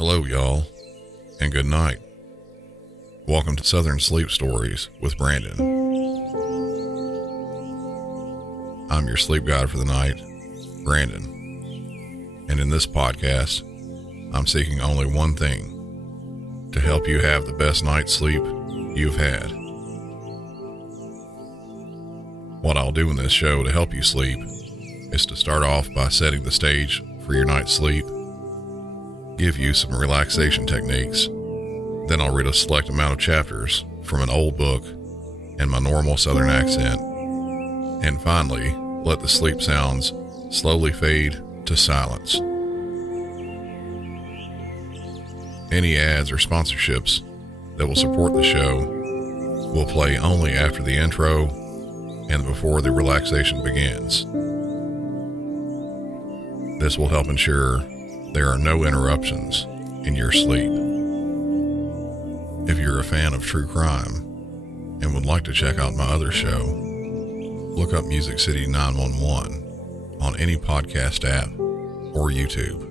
Hello, y'all, and good night. Welcome to Southern Sleep Stories with Brandon. I'm your sleep guide for the night, Brandon. And in this podcast, I'm seeking only one thing: to help you have the best night's sleep you've had. What I'll do in this show to help you sleep is to start off by setting the stage for your night's sleep, give you some relaxation techniques, then I'll read a select amount of chapters from an old book in my normal Southern accent, and finally, let the sleep sounds slowly fade to silence. Any ads or sponsorships that will support the show will play only after the intro and before the relaxation begins. This will help ensure there are no interruptions in your sleep. If you're a fan of true crime and would like to check out my other show, look up Music City 911 on any podcast app or YouTube.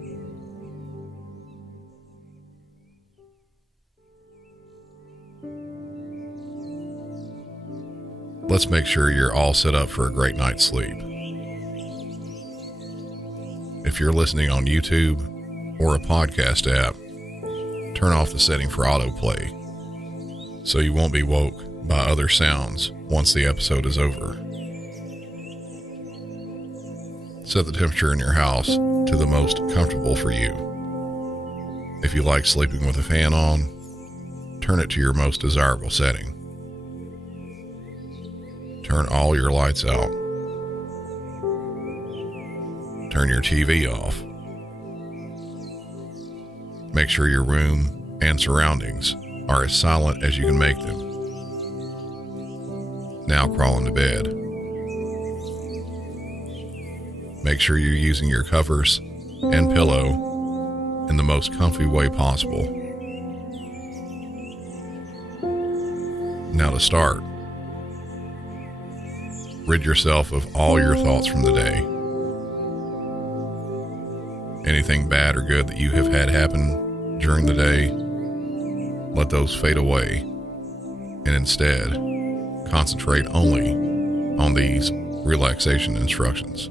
Let's make sure you're all set up for a great night's sleep. If you're listening on YouTube or a podcast app, turn off the setting for autoplay so you won't be woke by other sounds once the episode is over. Set the temperature in your house to the most comfortable for you. If you like sleeping with a fan on, turn it to your most desirable setting. Turn all your lights out. Turn your TV off. Make sure your room and surroundings are as silent as you can make them. Now crawl into bed. Make sure you're using your covers and pillow in the most comfy way possible. Now to start, rid yourself of all your thoughts from the day. Anything bad or good that you have had happen during the day, let those fade away, and instead concentrate only on these relaxation instructions.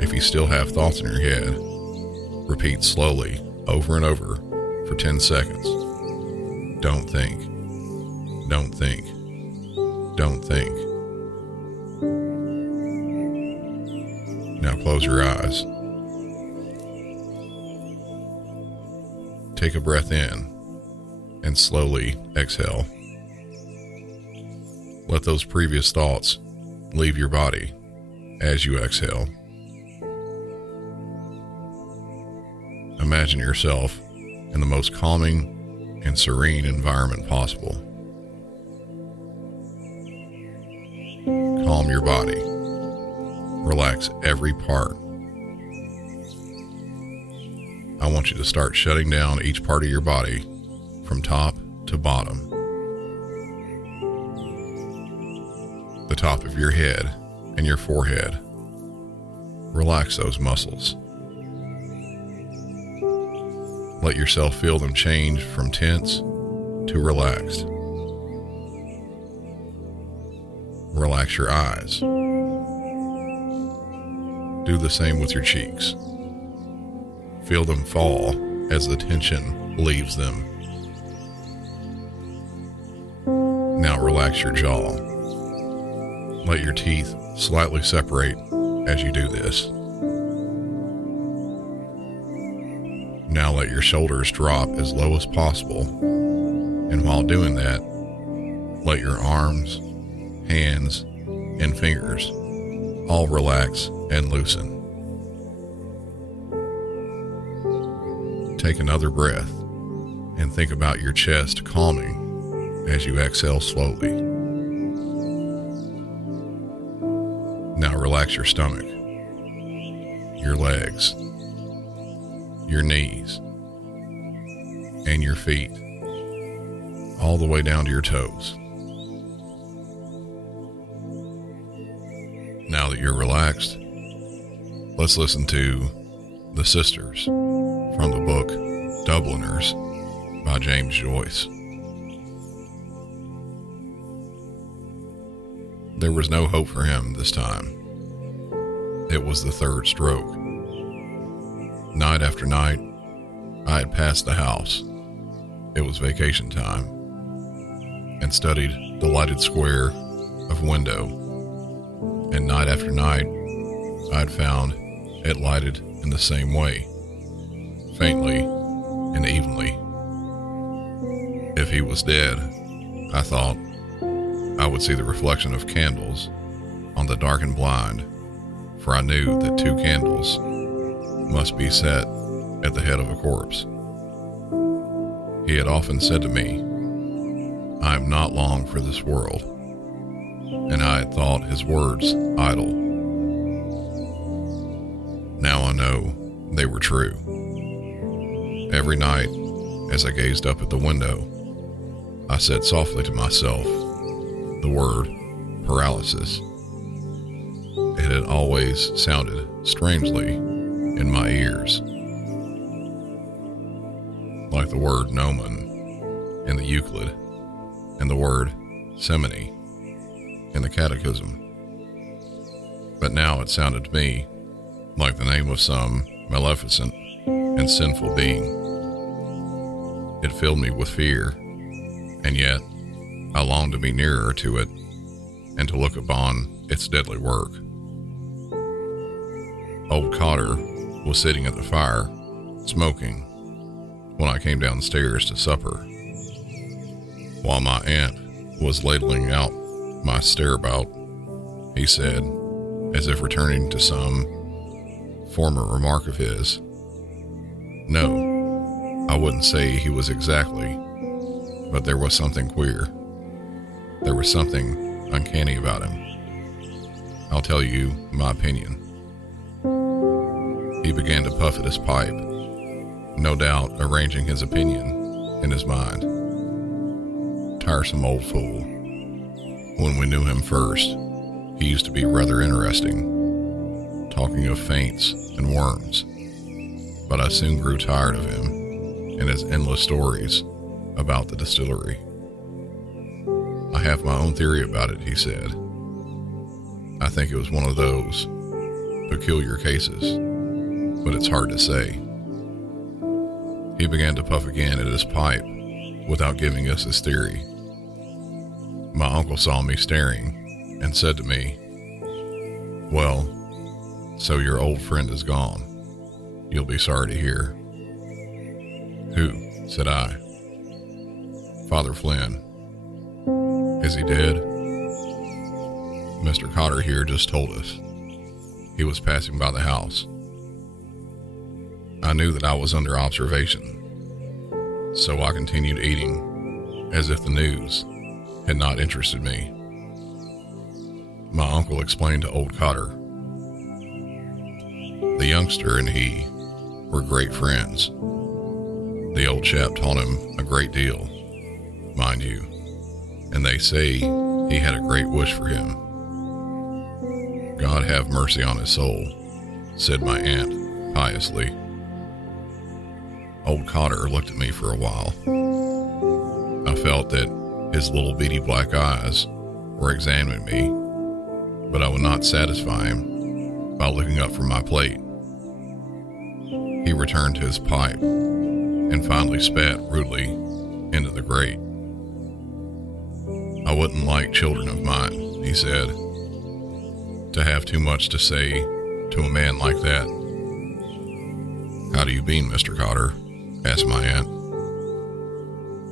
If you still have thoughts in your head, repeat slowly over and over for 10 seconds. Don't think. Don't think. Don't think. Now close your eyes. Take a breath in and slowly exhale. Let those previous thoughts leave your body as you exhale. Imagine yourself in the most calming and serene environment possible. Calm your body. Relax every part. I want you to start shutting down each part of your body from top to bottom. The top of your head and your forehead. Relax those muscles. Let yourself feel them change from tense to relaxed. Relax your eyes. Do the same with your cheeks. Feel them fall as the tension leaves them. Now relax your jaw. Let your teeth slightly separate as you do this. Now let your shoulders drop as low as possible, and while doing that, let your arms, hands, and fingers all relax and loosen. Take another breath and think about your chest calming as you exhale slowly. Now relax your stomach, your legs, your knees, and your feet, all the way down to your toes. Now that you're relaxed, let's listen to The Sisters from the book Dubliners by James Joyce. There was no hope for him this time. It was the third stroke. Night after night, I had passed the house. It was vacation time, and studied the lighted square of window. And night after night, I had found it lighted in the same way, faintly and evenly. If he was dead, I thought, I would see the reflection of candles on the darkened blind, for I knew that 2 candles must be set at the head of a corpse. He had often said to me, I am not long for this world, and I had thought his words idle. Now I know they were true. Every night, as I gazed up at the window, I said softly to myself the word paralysis. It had always sounded strangely in my ears, like the word gnomon in the Euclid and the word semine in the Catechism. But now it sounded to me like the name of some maleficent and sinful being. It filled me with fear, and yet I longed to be nearer to it and to look upon its deadly work. Old Cotter was sitting at the fire, smoking, when I came downstairs to supper, while my aunt was ladling out my stirabout. He said, as if returning to some former remark of his, "No, I wouldn't say he was exactly, but there was something queer. There was something uncanny about him. I'll tell you my opinion." He began to puff at his pipe, no doubt arranging his opinion in his mind. Tiresome old fool. When we knew him first, he used to be rather interesting, talking of faints and worms, but I soon grew tired of him and his endless stories about the distillery. "I have my own theory about it," he said. "I think it was one of those peculiar cases, but it's hard to say." He began to puff again at his pipe without giving us his theory. My uncle saw me staring and said to me, "Well, so your old friend is gone. You'll be sorry to hear." "Who?" said I. "Father Flynn." "Is he dead?" "Mr. Cotter here just told us. He was passing by the house." I knew that I was under observation, so I continued eating as if the news had not interested me. My uncle explained to old Cotter. The youngster and he were great friends. The old chap taught him a great deal, mind you, and they say he had a great wish for him. "God have mercy on his soul," said my aunt piously. Old Cotter looked at me for a while. I felt that his little beady black eyes were examining me, but I would not satisfy him by looking up from my plate. He returned to his pipe and finally spat rudely into the grate. "I wouldn't like children of mine," he said, "to have too much to say to a man like that." "How do you mean, Mr. Cotter?" asked my aunt.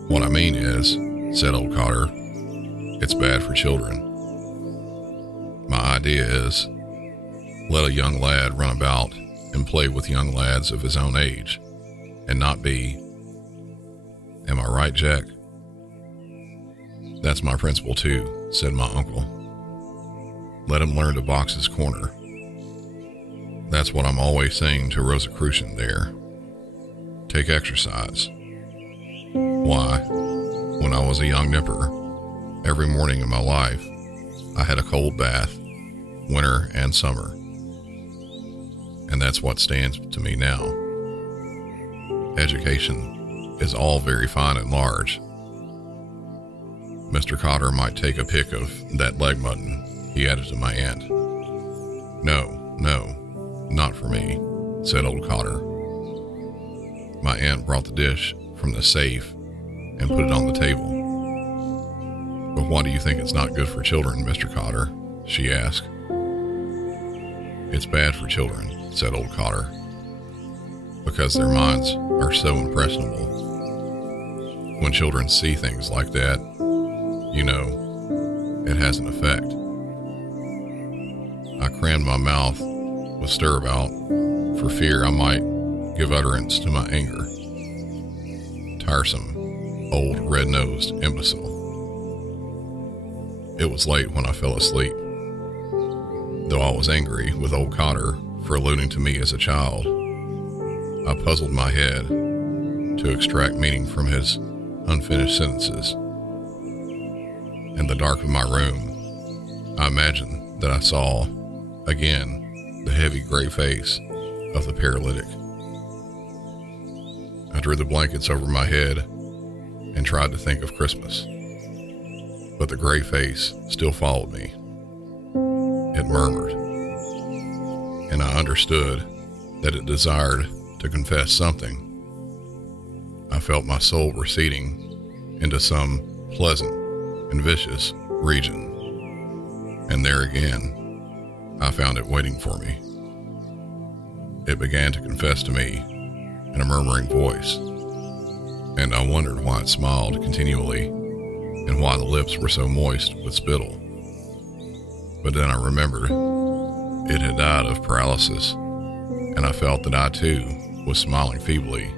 "What I mean is," said old Cotter, "it's bad for children. My idea is, let a young lad run about and play with young lads of his own age, and not be. Am I right, Jack?" "That's my principle too," said my uncle. "Let him learn to box his corner. That's what I'm always saying to Rosicrucian there. Take exercise. Why, when I was a young nipper, every morning in my life, I had a cold bath, winter and summer. And that's what stands to me now. education is all very fine and large. Mr. Cotter might take a pick of that leg mutton, he added to my aunt. No, not for me, said old Cotter. My aunt brought the dish from the safe and put it on the table. But why do you think it's not good for children, Mr. Cotter? She asked. It's bad for children, said old Cotter, because their minds are so impressionable. When children see things like that, you know, it has an effect. I crammed my mouth with stirabout for fear I might give utterance to my anger. Tiresome, old red-nosed imbecile. It was late when I fell asleep. Though I was angry with old Cotter for alluding to me as a child, I puzzled my head to extract meaning from his unfinished sentences. In the dark of my room, I imagined that I saw, again, the heavy gray face of the paralytic. I drew the blankets over my head and tried to think of Christmas, but the gray face still followed me. It murmured, and I understood that it desired to confess something. I felt my soul receding into some pleasant and vicious region, and there again, I found it waiting for me. It began to confess to me in a murmuring voice, and I wondered why it smiled continually and why the lips were so moist with spittle. But then I remembered it had died of paralysis, and I felt that I too was smiling feebly,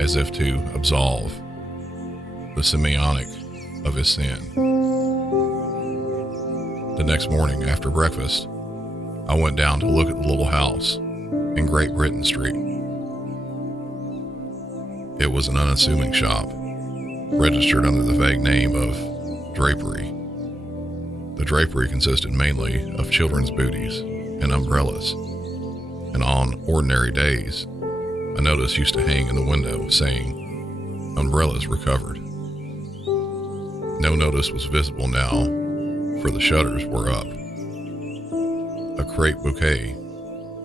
as if to absolve the semiotic of his sin. The next morning after breakfast, I went down to look at the little house in Great Britain Street. It was an unassuming shop, registered under the vague name of drapery. The drapery consisted mainly of children's booties and umbrellas, and on ordinary days, a notice used to hang in the window saying, "Umbrellas recovered." No notice was visible now, for the shutters were up. A crepe bouquet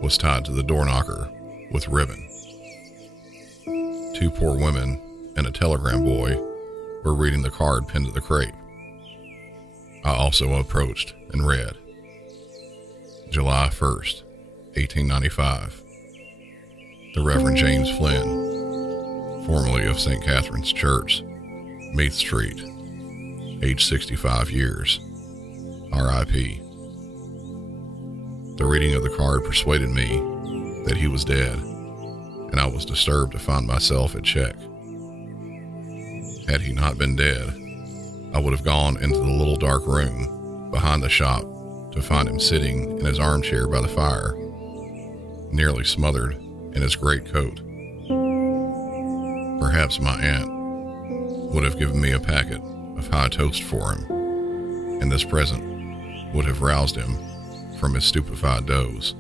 was tied to the door knocker with ribbon. Two poor women and a telegram boy were reading the card pinned to the crepe. I also approached and read, July 1st, 1895. The Reverend James Flynn, formerly of St. Catherine's Church, Meath Street, age 65 years, R.I.P. The reading of the card persuaded me that he was dead, and I was disturbed to find myself at check. Had he not been dead, I would have gone into the little dark room behind the shop to find him sitting in his armchair by the fire, nearly smothered in his great coat. Perhaps my aunt would have given me a packet of high toast for him, and this present would have roused him from his stupefied doze.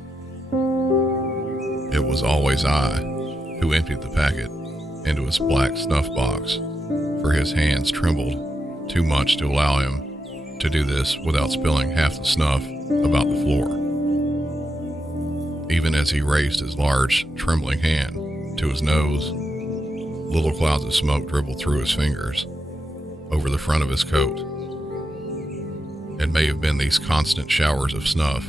It was always I who emptied the packet into his black snuff box, for his hands trembled too much to allow him to do this without spilling half the snuff about the floor. Even as he raised his large, trembling hand to his nose, little clouds of smoke dribbled through his fingers over the front of his coat. It may have been these constant showers of snuff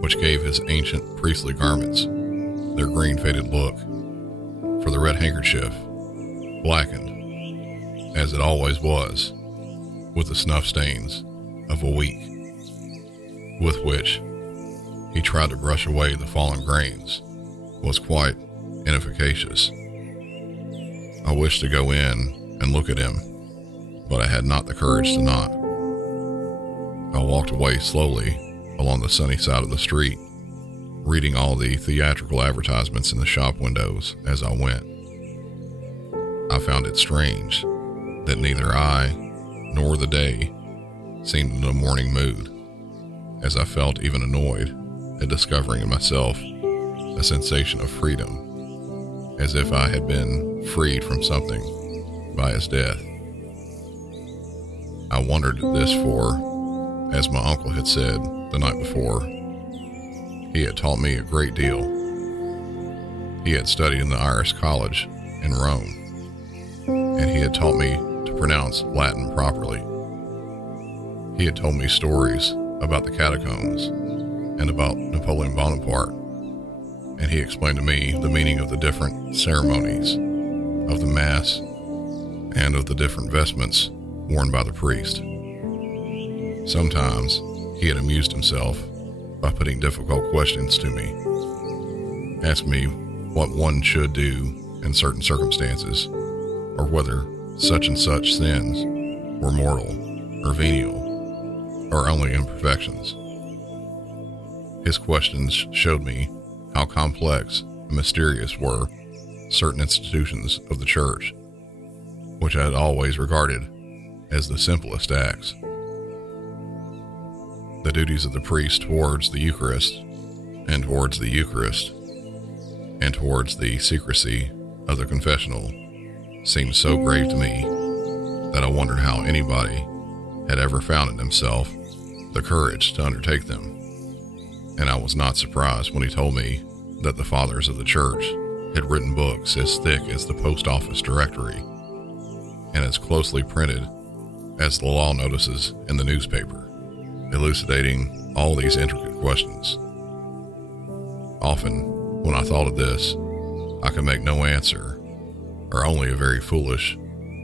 which gave his ancient priestly garments their green faded look, for the red handkerchief, blackened, as it always was, with the snuff stains of a week, with which he tried to brush away the fallen grains, was quite inefficacious. I wished to go in and look at him, but I had not the courage to knock. I walked away slowly along the sunny side of the street, reading all the theatrical advertisements in the shop windows as I went. I found it strange that neither I nor the day seemed in a morning mood, as I felt even annoyed at discovering in myself a sensation of freedom as if I had been freed from something by his death. I wondered at this for, as my uncle had said the night before, he had taught me a great deal. He had studied in the Irish College in Rome, and he had taught me to pronounce Latin properly. He had told me stories about the catacombs and about Napoleon Bonaparte, and he explained to me the meaning of the different ceremonies of the Mass and of the different vestments worn by the priest. Sometimes he had amused himself by putting difficult questions to me, asked me what one should do in certain circumstances, or whether such and such sins were mortal or venial, or only imperfections. His questions showed me how complex and mysterious were certain institutions of the church, which I had always regarded as the simplest acts. The duties of the priest towards the Eucharist, and towards the Eucharist, and towards the secrecy of the confessional seemed so grave to me that I wondered how anybody had ever found in himself the courage to undertake them, and I was not surprised when he told me that the fathers of the church had written books as thick as the post office directory and as closely printed as the law notices in the newspaper, elucidating all these intricate questions. Often, when I thought of this, I could make no answer, or only a very foolish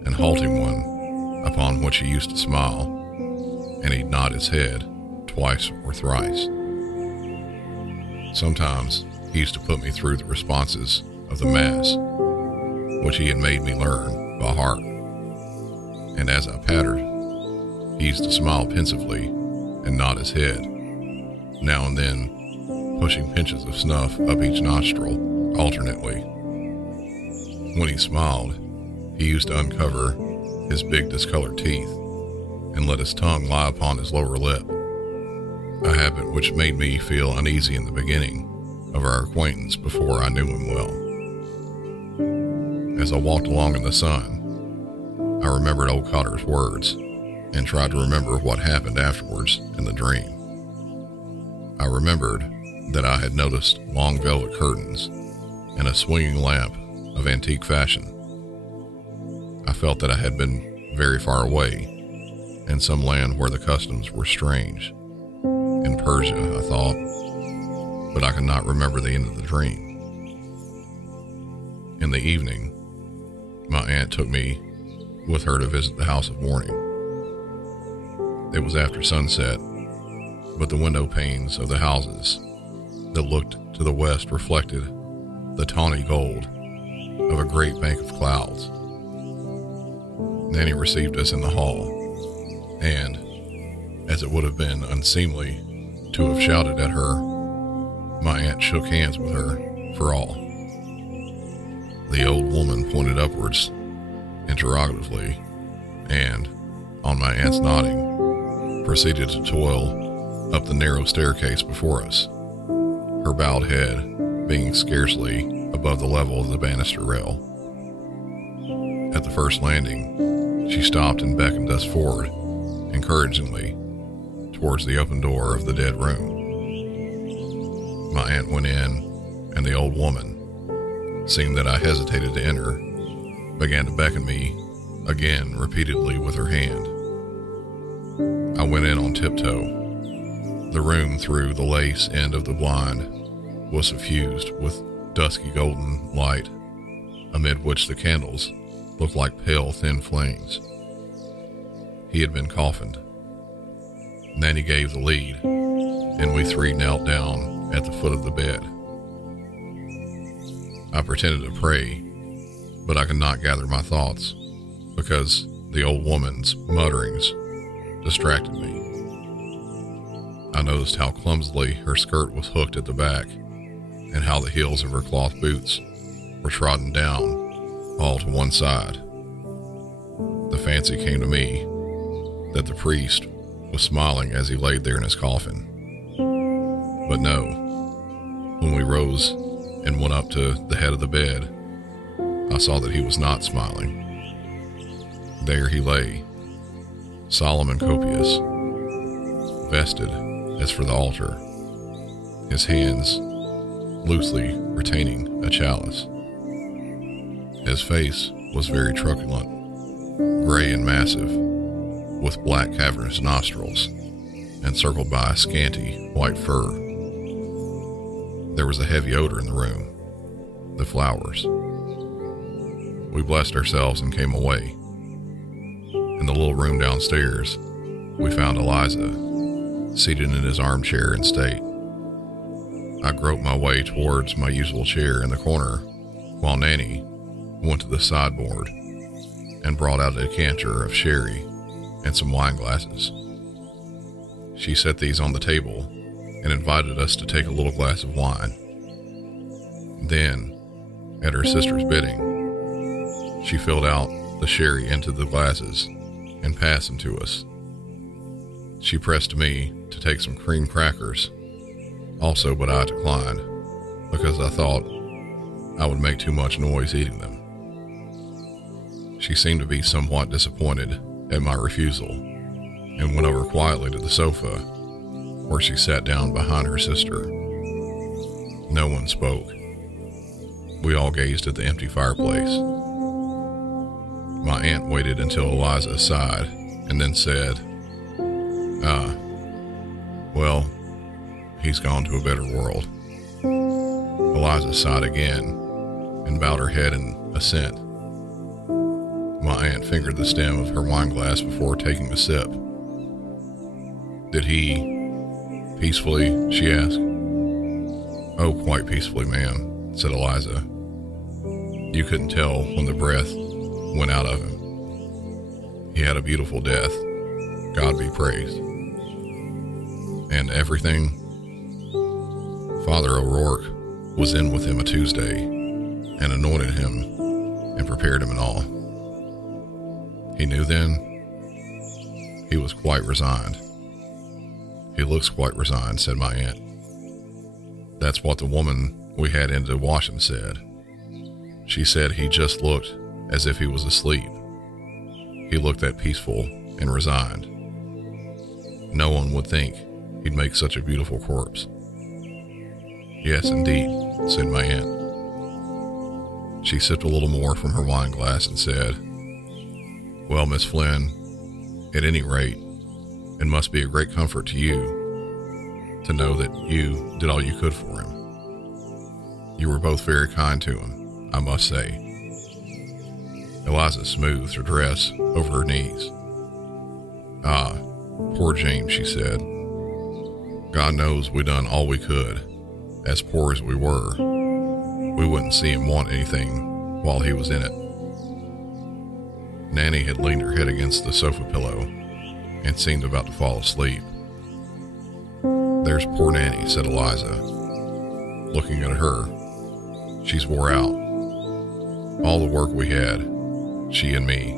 and halting one, upon which he used to smile, and he'd nod his head twice or thrice. Sometimes he used to put me through the responses of the Mass, which he had made me learn by heart, and as I pattered, he used to smile pensively and nod his head, now and then pushing pinches of snuff up each nostril alternately. When he smiled, he used to uncover his big discolored teeth and let his tongue lie upon his lower lip, a habit which made me feel uneasy in the beginning of our acquaintance before I knew him well. As I walked along in the sun, I remembered old Cotter's words and tried to remember what happened afterwards in the dream. I remembered that I had noticed long velvet curtains and a swinging lamp of antique fashion. I felt that I had been very far away, in some land where the customs were strange. In Persia, I thought, but I could not remember the end of the dream. In the evening, my aunt took me with her to visit the house of mourning. It was after sunset, but the window panes of the houses that looked to the west reflected the tawny gold of a great bank of clouds. Nanny received us in the hall, and, as it would have been unseemly to have shouted at her, my aunt shook hands with her for all. The old woman pointed upwards interrogatively, and, on my aunt's nodding, proceeded to toil up the narrow staircase before us, her bowed head being scarcely above the level of the banister rail. At the first landing, she stopped and beckoned us forward, encouragingly, towards the open door of the dead room. My aunt went in, and the old woman, seeing that I hesitated to enter, began to beckon me again repeatedly with her hand. I went in on tiptoe. The room through the lace end of the blind was suffused with dusky golden light, amid which the candles looked like pale thin flames. He had been coffined. Nanny gave the lead, and we three knelt down at the foot of the bed. I pretended to pray, but I could not gather my thoughts, because the old woman's mutterings distracted me. I noticed how clumsily her skirt was hooked at the back, and how the heels of her cloth boots were trodden down all to one side. The fancy came to me that the priest was smiling as he laid there in his coffin. But no, when we rose and went up to the head of the bed, I saw that he was not smiling. There he lay, solemn and copious, vested as for the altar, his hands loosely retaining a chalice. His face was very truculent, gray and massive, with black cavernous nostrils, encircled by a scanty white fur. There was a heavy odor in the room, the flowers. We blessed ourselves and came away. In the little room downstairs, we found Eliza, seated in his armchair in state. I groped my way towards my usual chair in the corner, while Nanny went to the sideboard and brought out a decanter of sherry and some wine glasses. She set these on the table and invited us to take a little glass of wine. Then, at her sister's bidding, she filled out the sherry into the glasses and passed them to us. She pressed me to take some cream crackers also, but I declined because I thought I would make too much noise eating them. She seemed to be somewhat disappointed at my refusal and went over quietly to the sofa where she sat down behind her sister. No one spoke. We all gazed at the empty fireplace. My aunt waited until Eliza sighed and then said, well, he's gone to a better world." Eliza sighed again and bowed her head in assent. My aunt fingered the stem of her wine glass before taking a sip. "Did he peacefully?" she asked. "Oh, quite peacefully, ma'am," said Eliza. "You couldn't tell when the breath went out of him. He had a beautiful death, God be praised." "And everything?" "Father O'Rourke was in with him a Tuesday and anointed him and prepared him and all." "He knew then?" "He was quite resigned." "He looks quite resigned," said my aunt. "That's what the woman we had in to wash him said. She said he just looked as if he was asleep. He looked that peaceful and resigned. No one would think he'd make such a beautiful corpse." "Yes, indeed," said my aunt. She sipped a little more from her wine glass and said, "Well, Miss Flynn, at any rate, it must be a great comfort to you to know that you did all you could for him. You were both very kind to him, I must say." Eliza smoothed her dress over her knees. "Ah, poor James," she said. "God knows we done all we could. As poor as we were, we wouldn't see him want anything while he was in it." Nanny had leaned her head against the sofa pillow and seemed about to fall asleep. "There's poor Nanny," said Eliza, looking at her. "She's wore out. All the work we had, she and me,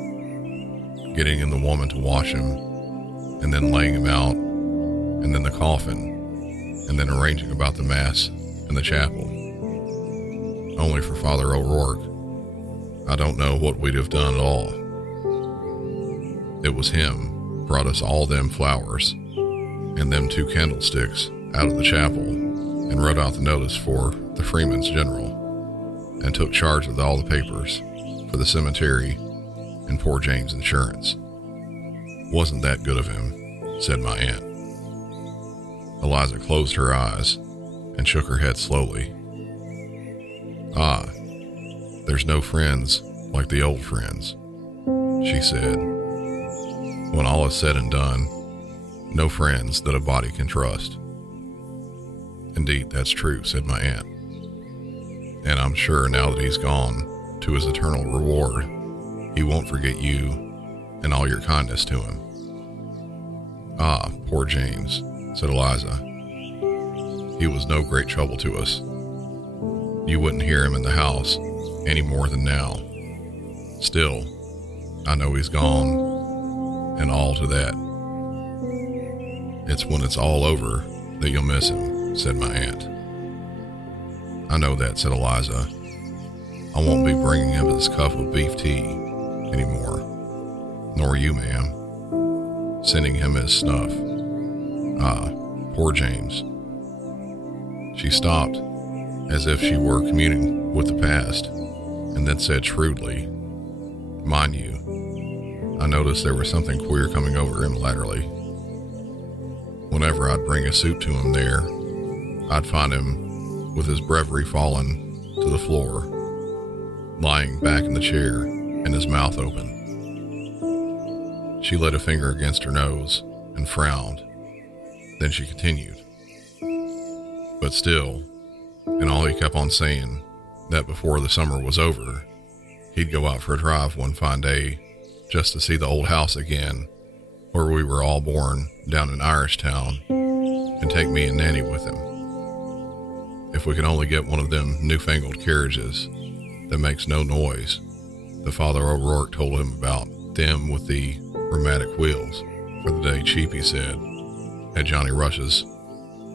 getting in the woman to wash him, and then laying him out, and then the coffin, and then arranging about the mass in the chapel. Only for Father O'Rourke, I don't know what we'd have done at all. It was him brought us all them flowers and them 2 candlesticks out of the chapel and wrote out the notice for the Freeman's General and took charge of all the papers for the cemetery and poor James' insurance. Wasn't that good of him?" said my aunt. Eliza closed her eyes and shook her head slowly. "Ah, there's no friends like the old friends," she said. "When all is said and done, no friends that a body can trust." "Indeed, that's true," said my aunt. "And I'm sure now that he's gone to his eternal reward, he won't forget you and all your kindness to him." "Ah, poor James," said Eliza. "He was no great trouble to us. You wouldn't hear him in the house any more than now. Still, I know he's gone, and all to that." "It's when it's all over that you'll miss him," said my aunt. "I know that," said Eliza. I won't be bringing him his cup of beef tea anymore, nor you, ma'am, sending him his snuff. Ah, poor James. She stopped, as if she were communing with the past, and then said shrewdly, mind you, I noticed there was something queer coming over him latterly. Whenever I'd bring a soup to him there, I'd find him with his breviary fallen to the floor, lying back in the chair and his mouth open. She laid a finger against her nose and frowned. Then she continued. But still, and all he kept on saying, that before the summer was over, he'd go out for a drive one fine day just to see the old house again where we were all born down in Irishtown, and take me and Nanny with him. If we could only get one of them newfangled carriages that makes no noise that Father O'Rourke told him about, them with the rheumatic wheels, for the day cheap, he said, at Johnny Rush's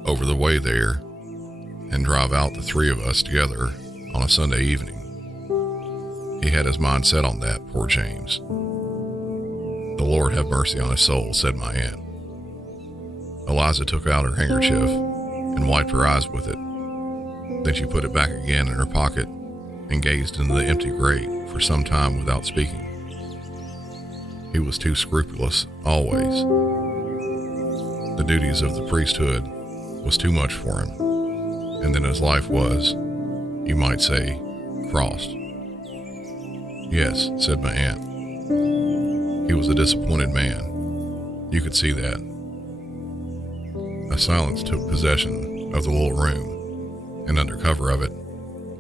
over the way there, and drive out the three of us together on a Sunday evening. He had his mind set on that, poor James. The Lord have mercy on his soul, said my aunt. Eliza took out her handkerchief and wiped her eyes with it. Then she put it back again in her pocket and gazed into the empty grate for some time without speaking. He was too scrupulous, always. The duties of the priesthood was too much for him, and then his life was, you might say, crossed. Yes, said my aunt. He was a disappointed man. You could see that. A silence took possession of the little room, and under cover of it,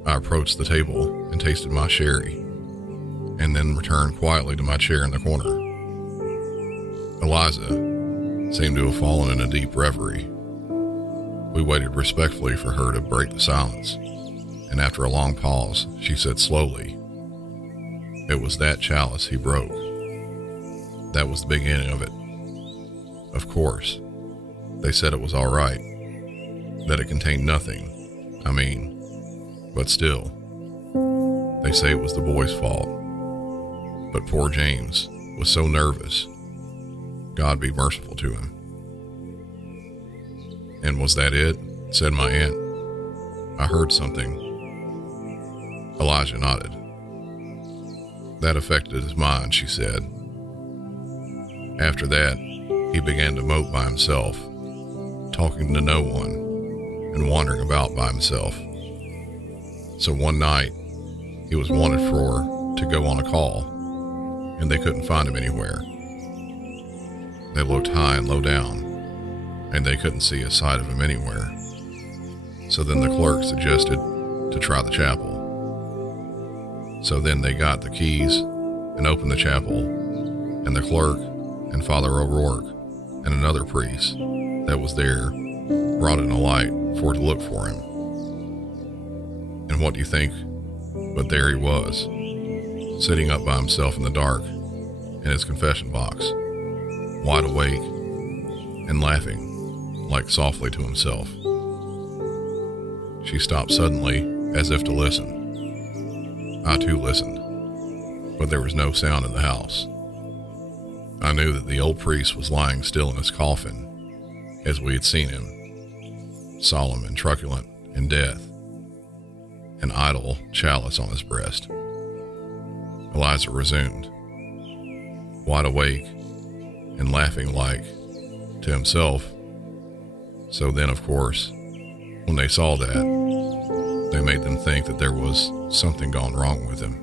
I approached the table and tasted my sherry, and then returned quietly to my chair in the corner. Eliza seemed to have fallen in a deep reverie. We waited respectfully for her to break the silence, and after a long pause, she said slowly, "It was that chalice he broke. That was the beginning of it. Of course, they said it was all right, that it contained nothing, but still, they say it was the boy's fault. But poor James was so nervous. God be merciful to him." "And was that it?" said my aunt. "I heard something." Elijah nodded. "That affected his mind," she said. "After that, he began to mope by himself, talking to no one, and wandering about by himself. So one night, he was wanted for to go on a call, and they couldn't find him anywhere. They looked high and low down, and they couldn't see a sight of him anywhere. So then the clerk suggested to try the chapel. So then they got the keys and opened the chapel, and the clerk and Father O'Rourke and another priest that was there brought in a light for to look for him. And what do you think? But there he was, sitting up by himself in the dark in his confession box, wide awake and laughing, like softly to himself." She stopped suddenly, as if to listen. I too listened, but there was no sound in the house. I knew that the old priest was lying still in his coffin, as we had seen him, solemn and truculent in death, an idle chalice on his breast. Eliza resumed, wide awake and laughing like to himself. So then, of course, when they saw that, they made them think that there was something gone wrong with him.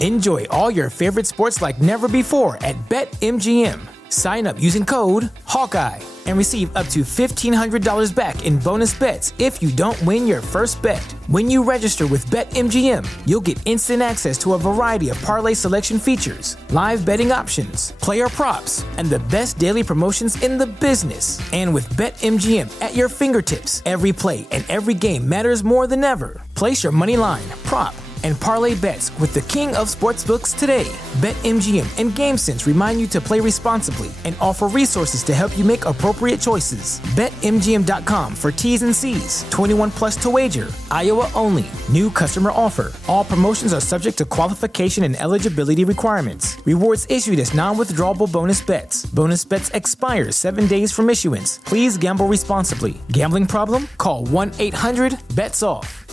Enjoy all your favorite sports like never before at BetMGM. Sign up using code Hawkeye and receive up to $1,500 back in bonus bets if you don't win your first bet. When you register with BetMGM, you'll get instant access to a variety of parlay selection features, live betting options, player props, and the best daily promotions in the business. And with BetMGM at your fingertips, every play and every game matters more than ever. Place your money line, prop, and parlay bets with the king of sportsbooks today. BetMGM and GameSense remind you to play responsibly and offer resources to help you make appropriate choices. BetMGM.com for T's and C's. 21 plus to wager. Iowa only. New customer offer. All promotions are subject to qualification and eligibility requirements. Rewards issued as non-withdrawable bonus bets. Bonus bets expire 7 days from issuance. Please gamble responsibly. Gambling problem? Call 1-800-BETS-OFF.